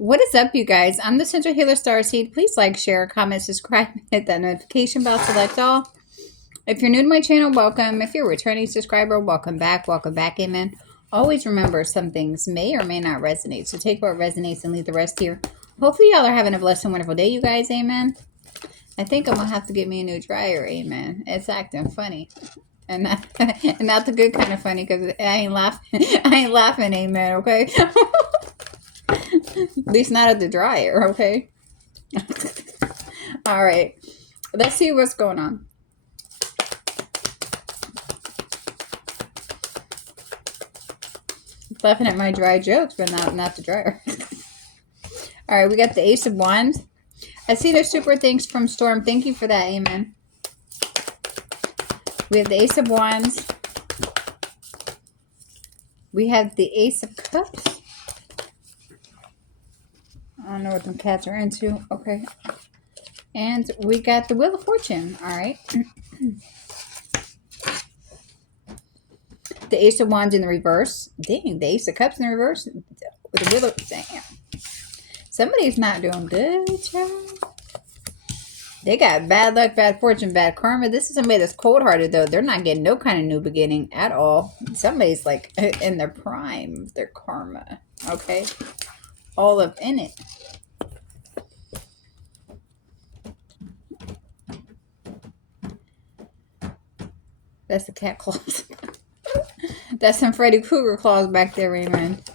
What is up, you guys? I'm the Central Healer Starseed. Please like, share, comment, subscribe, hit that notification bell, select all. If you're new to my channel, welcome. If you're a returning subscriber, welcome back. Welcome back, amen. Always remember, some things may or may not resonate. So take what resonates and leave the rest here. Hopefully y'all are having a blessed and wonderful day, you guys, amen. I think I'm going to have to get me a new dryer, amen. It's acting funny. And not, and not the good kind of funny, because I ain't laughing. I ain't laughing, amen, okay? At least not at the dryer, okay? All right. Let's see what's going on. Laughing at my dry jokes, but not the dryer. All right, we got the Ace of Wands. I see there's super things from Storm. Thank you for that, amen. We have the Ace of Wands. We have the Ace of Cups. I don't know what them cats are into. Okay. And we got the Wheel of Fortune. All right. The Ace of Wands in the reverse. Dang, the Ace of Cups in the reverse. With the Wheel of... Damn. Somebody's not doing good, child. They got bad luck, bad fortune, bad karma. This is somebody that's cold-hearted, though. They're not getting no kind of new beginning at all. Somebody's, like, in their prime of their karma. Okay? All up in it. That's the cat claws. That's some Freddy Krueger claws back there, Raymond.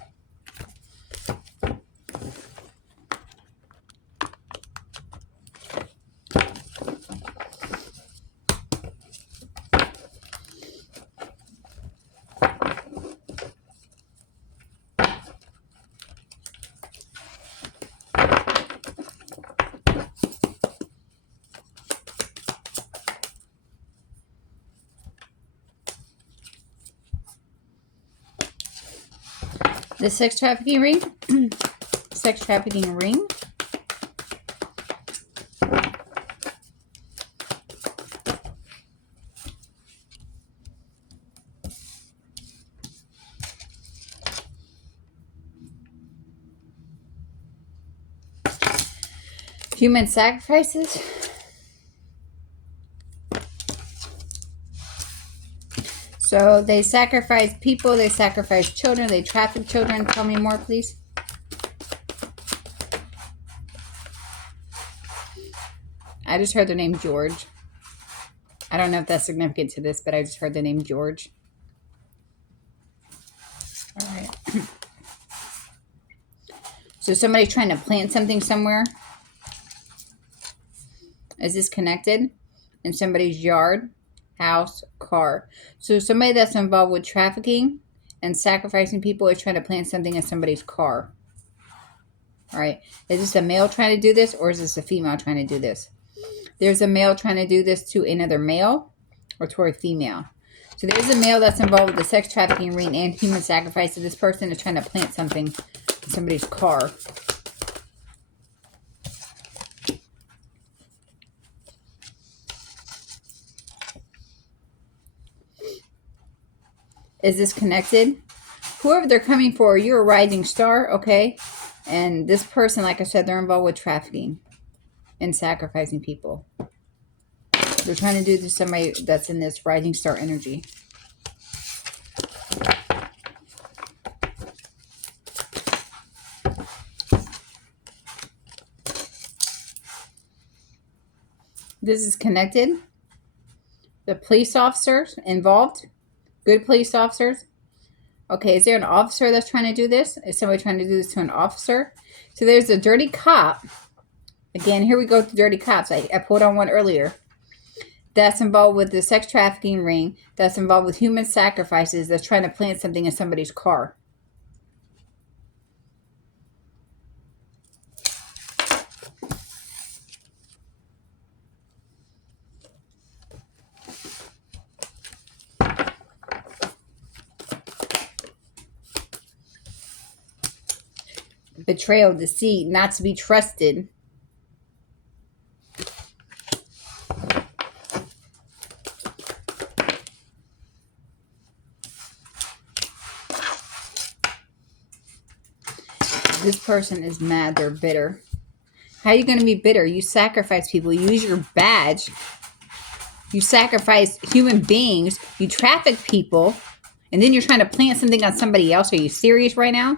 The sex trafficking ring. Sex trafficking ring. Human sacrifices. So they sacrifice people, they sacrifice children, they traffic children. Tell me more, please. I just heard the name George. I don't know if that's significant to this, but I just heard the name George. All right. So somebody's trying to plant something somewhere. Is this connected? In somebody's yard, house, car. So somebody that's involved with trafficking and sacrificing people is trying to plant something in somebody's car. All right. Is this a male trying to do this, or is this a female trying to do this? There's a male trying to do this to another male or to a female. So there's a male that's involved with the sex trafficking ring and human sacrifice. So this person is trying to plant something in somebody's car. Is this connected? Whoever they're coming for, you're a rising star, okay? And this person, like I said, they're involved with trafficking and sacrificing people. They're trying to do this to somebody that's in this rising star energy. This is connected. The police officers involved. Good police officers. Okay, is there an officer that's trying to do this? Is somebody trying to do this to an officer? So there's a dirty cop. Again, here we go with the dirty cops. I pulled on one earlier. That's involved with the sex trafficking ring. That's involved with human sacrifices. That's trying to plant something in somebody's car. Betrayal, deceit, not to be trusted. This person is mad. They're bitter. How are you going to be bitter? You sacrifice people. You use your badge. You sacrifice human beings. You traffic people. And then you're trying to plant something on somebody else. Are you serious right now?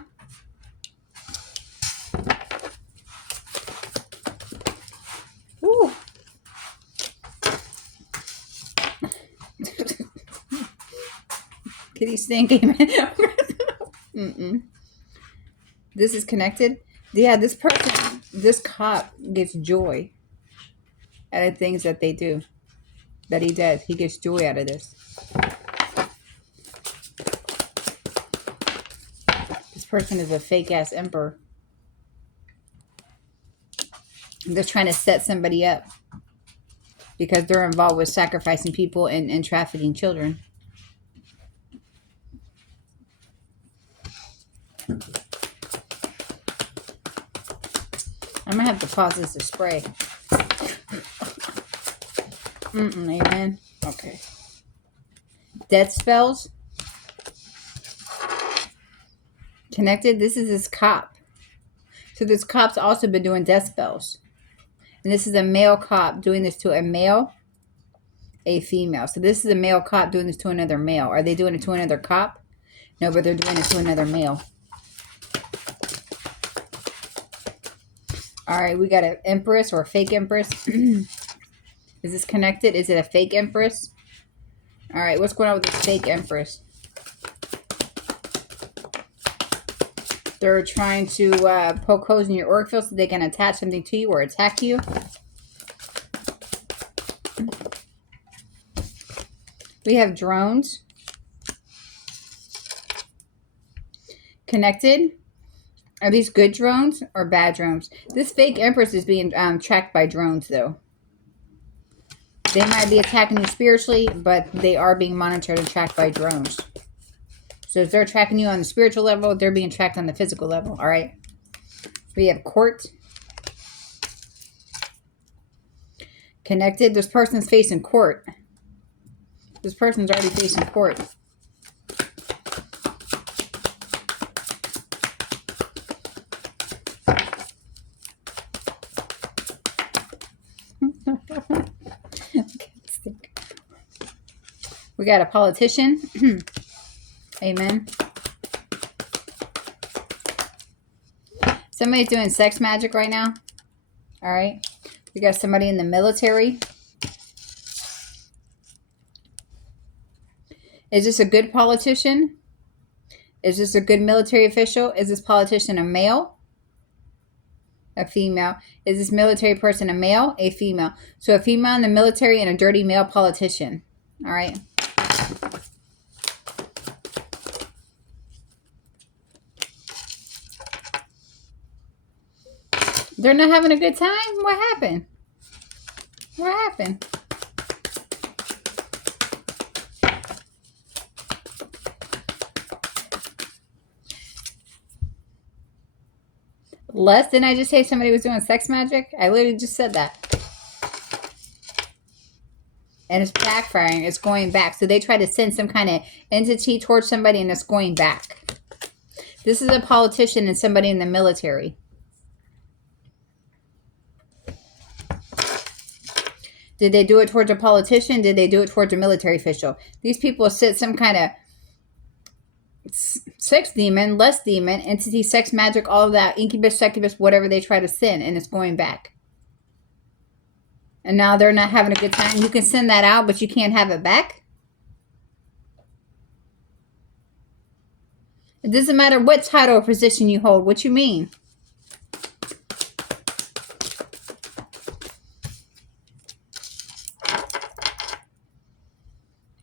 Ooh. Kitty stink. Mm-mm. This is connected. Yeah, this person, this cop gets joy out of things that they do. That he does. He gets joy out of this. This person is a fake-ass emperor. They're trying to set somebody up because they're involved with sacrificing people and trafficking children. I'm going to have to pause this to spray. Amen. Okay. Death spells. Connected. This is this cop. So this cop's also been doing death spells. And this is a male cop doing this to a male, a female. So this is a male cop doing this to another male. Are they doing it to another cop? No, but they're doing it to another male. All right, we got an empress or a fake empress. Is this connected? Is it a fake empress? All right, what's going on with this fake empress? They're trying to poke holes in your auric field so they can attach something to you or attack you. We have drones. Connected. Are these good drones or bad drones? This fake empress is being tracked by drones, though. They might be attacking you spiritually, but they are being monitored and tracked by drones. So if they're tracking you on the spiritual level, they're being tracked on the physical level, all right? We have court. Connected. This person's facing court. This person's already facing court. We got a politician. Amen. Somebody's doing sex magic right now. All right. We got somebody in the military. Is this a good politician? Is this a good military official? Is this politician a male? A female? Is this military person a male? A female? So a female in the military and a dirty male politician. All right. They're not having a good time? What happened? What happened? Less? Didn't I just say somebody was doing sex magic? I literally just said that. And it's backfiring. It's going back. So they try to send some kind of entity towards somebody and it's going back. This is a politician and somebody in the military. Did they do it towards a politician? Did they do it towards a military official? These people sit some kind of sex demon, less demon, entity, sex magic, all of that, incubus, succubus, whatever they try to send, and it's going back. And now they're not having a good time. You can send that out, but you can't have it back. It doesn't matter what title or position you hold. What you mean?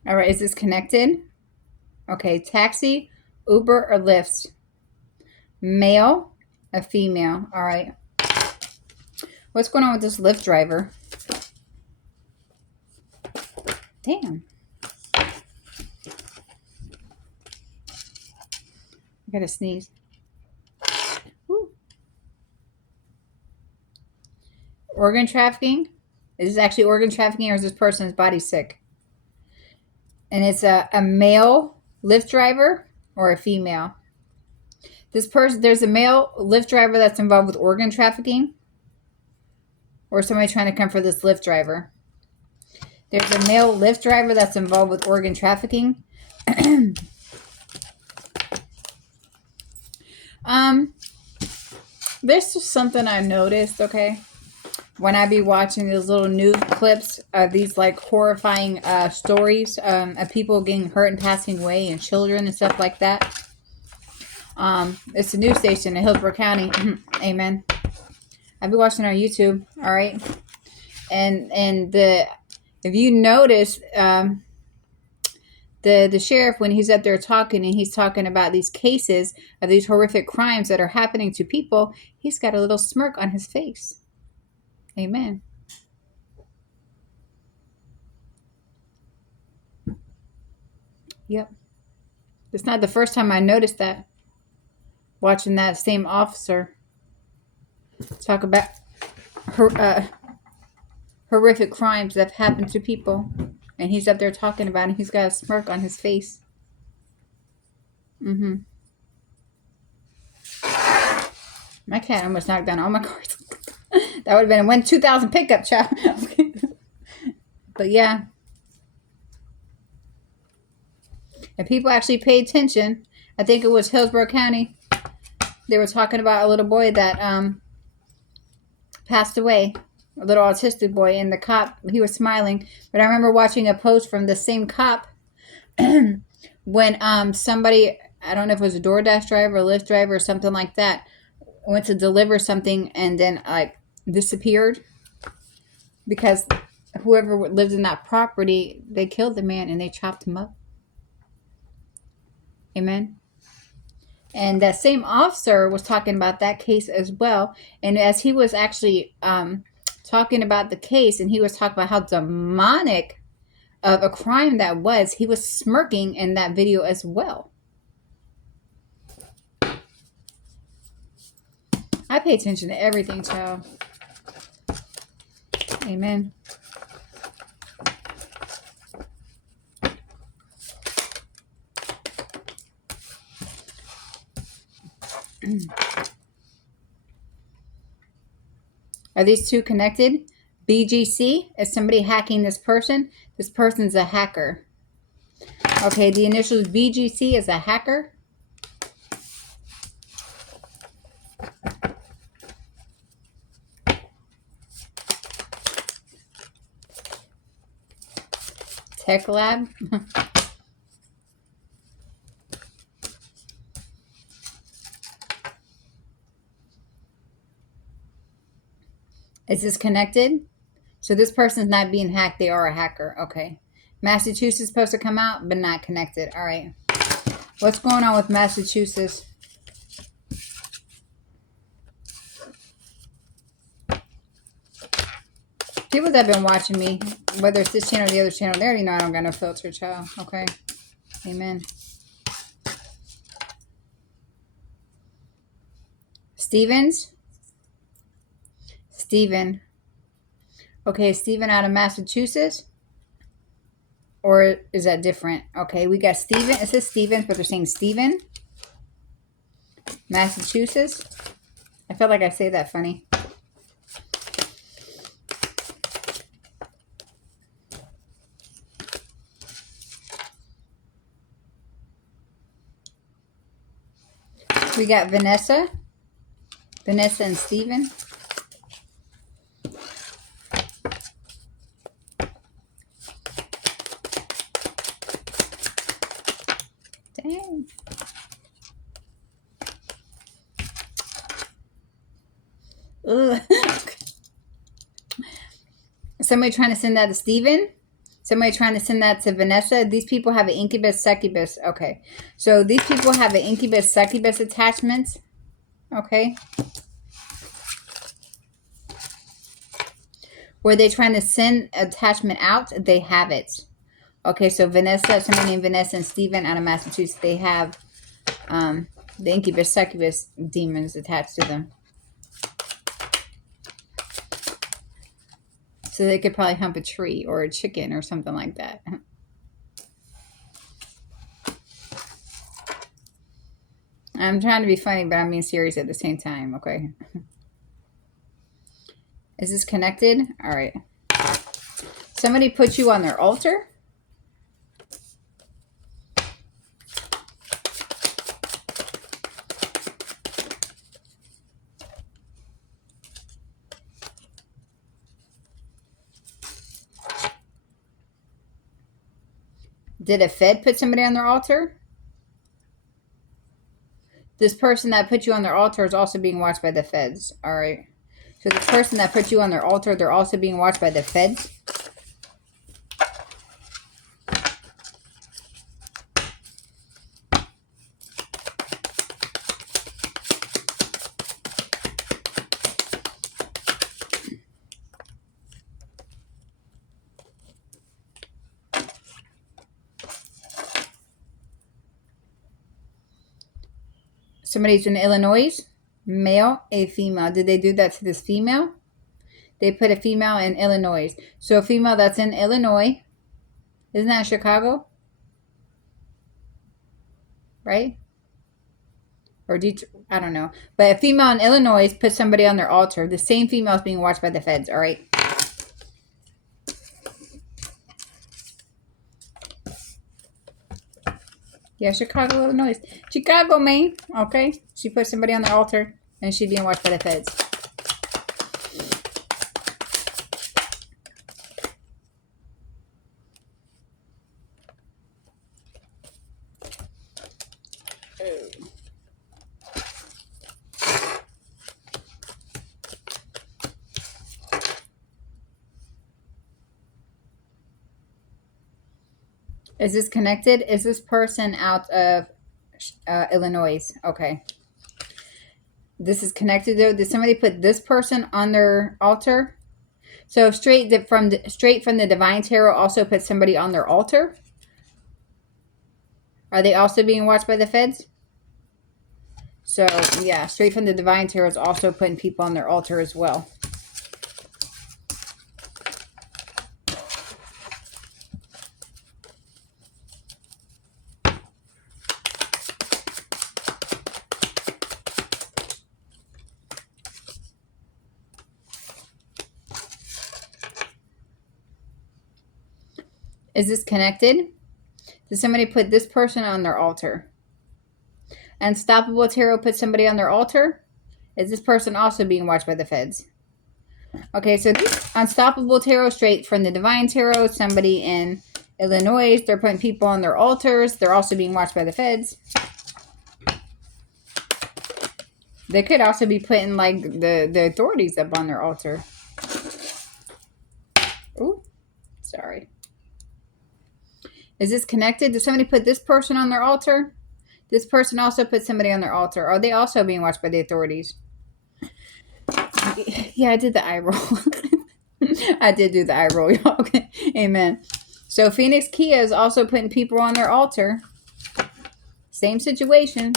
All right, is this connected? Okay, taxi, Uber, or Lyft? Male, a female. All right. What's going on with this Lyft driver? Damn. I gotta sneeze. Woo. Organ trafficking? Is this actually organ trafficking or is this person's body sick? And it's a male Lyft driver or a female? there's a male Lyft driver that's involved with organ trafficking, or somebody trying to come for this Lyft driver. There's a male Lyft driver that's involved with organ trafficking. This is something I noticed, okay? When I be watching these little news clips of these like horrifying stories of people getting hurt and passing away and children and stuff like that. It's a news station in Hillsborough County. Amen. I've been watching on YouTube, all right? And if you notice, the sheriff, when he's up there talking and he's talking about these cases of these horrific crimes that are happening to people, he's got a little smirk on his face. Amen. Yep. It's not the first time I noticed that. Watching that same officer talk about horrific crimes that have happened to people. And he's up there talking about it. He's got a smirk on his face. My cat almost knocked down all my cards. That would have been a win 2,000 pickup, child. But yeah. If people actually pay attention, I think it was Hillsborough County. They were talking about a little boy that passed away. A little autistic boy, and the cop, he was smiling. But I remember watching a post from the same cop when somebody, I don't know if it was a DoorDash driver, a Lyft driver, or something like that, went to deliver something and then like disappeared because whoever lived in that property, they killed the man and they chopped him up. Amen. And that same officer was talking about that case as well. And as he was actually talking about the case, and he was talking about how demonic of a crime that was, he was smirking in that video as well. I pay attention to everything, child. Amen. Are these two connected? BGC, is somebody hacking this person? This person's a hacker. Okay, the initials BGC is a hacker. Tech Lab. Is this connected? So this person's not being hacked. They are a hacker. Okay. Massachusetts is supposed to come out, but not connected. All right. What's going on with Massachusetts? People that have been watching me, whether it's this channel or the other channel, they already know I don't got no filter, child. Okay. Amen. Stevens. Steven. Okay, Steven out of Massachusetts? Or is that different? Okay, we got Steven. It says Stevens, but they're saying Steven. Massachusetts. I felt like I say that funny. We got Vanessa. Vanessa and Steven. Dang. Ugh. Somebody trying to send that to Steven? Somebody trying to send that to Vanessa? These people have an incubus, succubus. Okay. So these people have an incubus, succubus attachment. Okay. Were they trying to send attachment out? They have it. Okay, so Vanessa, somebody named Vanessa and Steven out of Massachusetts, they have the incubus, succubus demons attached to them. So they could probably hump a tree or a chicken or something like that. I'm trying to be funny, but I'm being serious at the same time, okay? Is this connected? All right. Somebody put you on their altar. Did a Fed put somebody on their altar? This person that put you on their altar is also being watched by the Feds. All right. So this person that put you on their altar, they're also being watched by the Feds. Somebody's in Illinois. Male, a female. Did they do that to this female? They put a female in Illinois. So a female that's in Illinois. Isn't that Chicago? Right? Or Detroit? I don't know. But a female in Illinois put somebody on their altar. The same female is being watched by the Feds. All right? Yeah, Chicago, Illinois. Chicago, Maine. Okay. She put somebody on the altar and she's being watched by the Feds. Is this connected? Is this person out of Illinois? Okay. This is connected though. Did somebody put this person on their altar? So straight from the Divine Tarot also put somebody on their altar. Are they also being watched by the Feds? So yeah, straight from the Divine Tarot is also putting people on their altar as well. Is this connected? Did somebody put this person on their altar? Unstoppable Tarot put somebody on their altar? Is this person also being watched by the Feds? Okay, so this Unstoppable Tarot straight from the Divine Tarot, somebody in Illinois, they're putting people on their altars. They're also being watched by the Feds. They could also be putting like the authorities up on their altar. Ooh, sorry. Is this connected? Did somebody put this person on their altar? This person also put somebody on their altar. Are they also being watched by the authorities? Yeah, I did the eye roll. I did do the eye roll, y'all. Okay. Amen. So Phoenix Kia is also putting people on their altar. Same situation.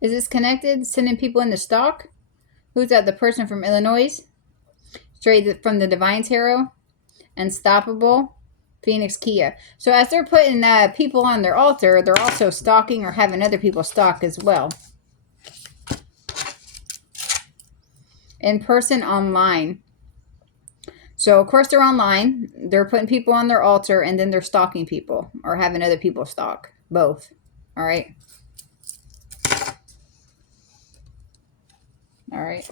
Is this connected? Sending people into stock? Who's that? The person from Illinois? Straight from the Divine Tarot? Unstoppable? Phoenix Kia. So as they're putting people on their altar, they're also stalking or having other people stalk as well. In person, online. So of course they're online. They're putting people on their altar and then they're stalking people or having other people stalk. Both. All right. All right.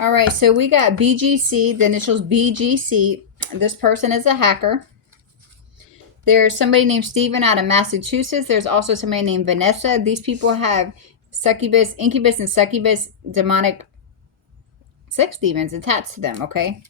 All right, so we got BGC, the initials BGC. This person is a hacker. There's somebody named Steven out of Massachusetts. There's also somebody named Vanessa. These people have succubus, incubus, and succubus demonic sex demons attached to them, okay?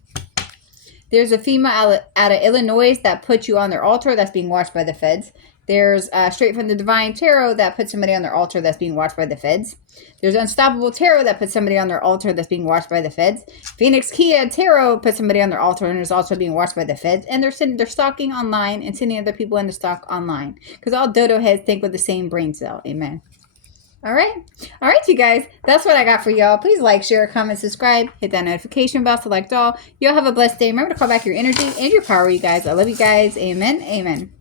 There's a female out of Illinois that put you on their altar that's being watched by the Feds. There's Straight from the Divine Tarot that puts somebody on their altar that's being watched by the feds. There's Unstoppable Tarot that puts somebody on their altar that's being watched by the feds. Phoenix Kia Tarot puts somebody on their altar and is also being watched by the feds. And they're stalking online and sending other people in to stalk online. Because all dodo heads think with the same brain cell. Amen. All right, you guys. That's what I got for y'all. Please like, share, comment, subscribe. Hit that notification bell, select all. Y'all have a blessed day. Remember to call back your energy and your power, you guys. I love you guys. Amen. Amen.